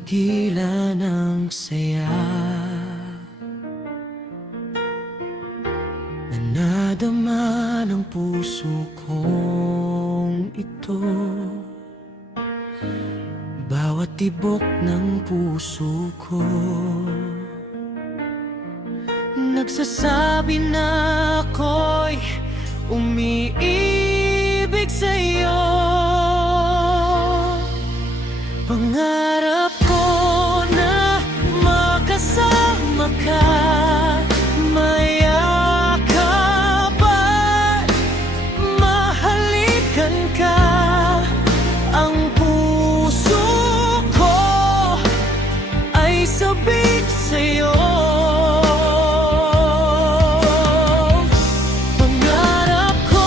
pigilan ang saya na nadama ng puso kong ito. Bawat tibok ng puso ko nagsasabi na ako'y umiibig sa'yo. Pangarap ko na makasama ka, mayakap at mahalikan ka. Ang puso ko ay sabik sa'yo. Pangarap ko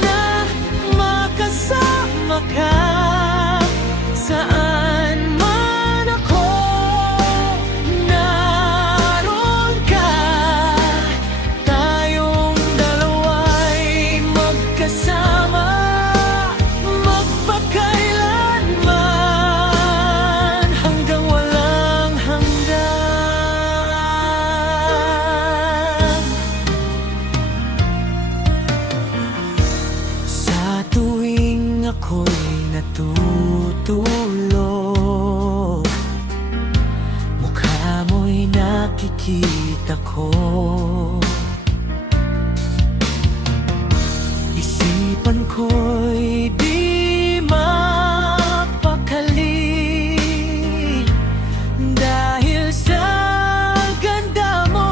na makasama ka saan man ako naroon ka. Tayong dalawa'y magkasama magpakailanman hanggang walang hanggan. Sa tuwing ako'y natutulog, mukha mo'y nakikita ko. Isipan ko'y di mapakali dahil sa ganda mo.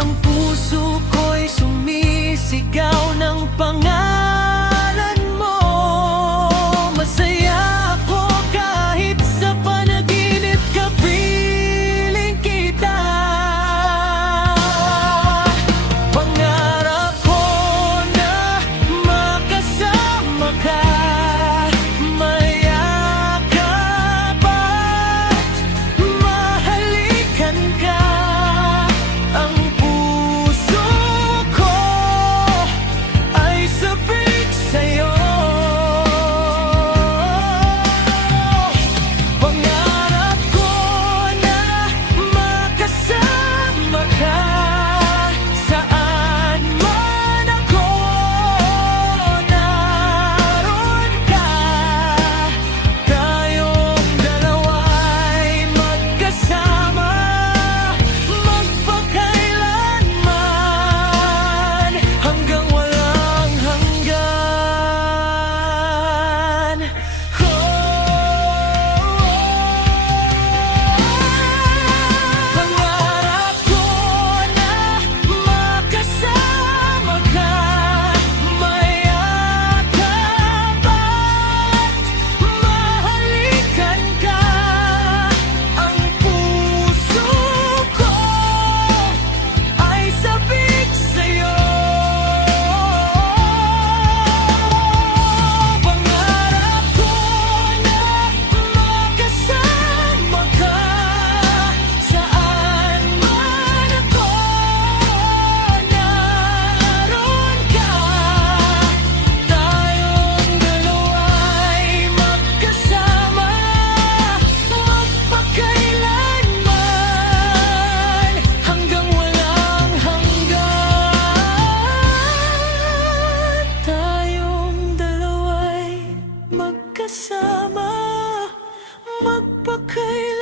Ang puso ko'y sumisigaw ng pangalan mo. Masaya ako kahit sa panaginip kapiling kita. Pangarap ko na makasama ka, mayakap at mahalikan ka. Ang puso ko ay sabik sa'yo. Pangarap ko na makasama ka saan man ako naroon ka. Tayong dalawa'y magkasama magpakailanman hanggang walang hanggan. Pangarap ko na makasama ka, mayakap at mahalikan ka. Ang puso ko ay sabik sa'yo. Pangarap ko na makasama ka saan man ako naroon ka. Tayong dalawa'y magkasama magpakailanman hanggang walang hanggan. Tayong dalawa'y magkasama magpakailanman.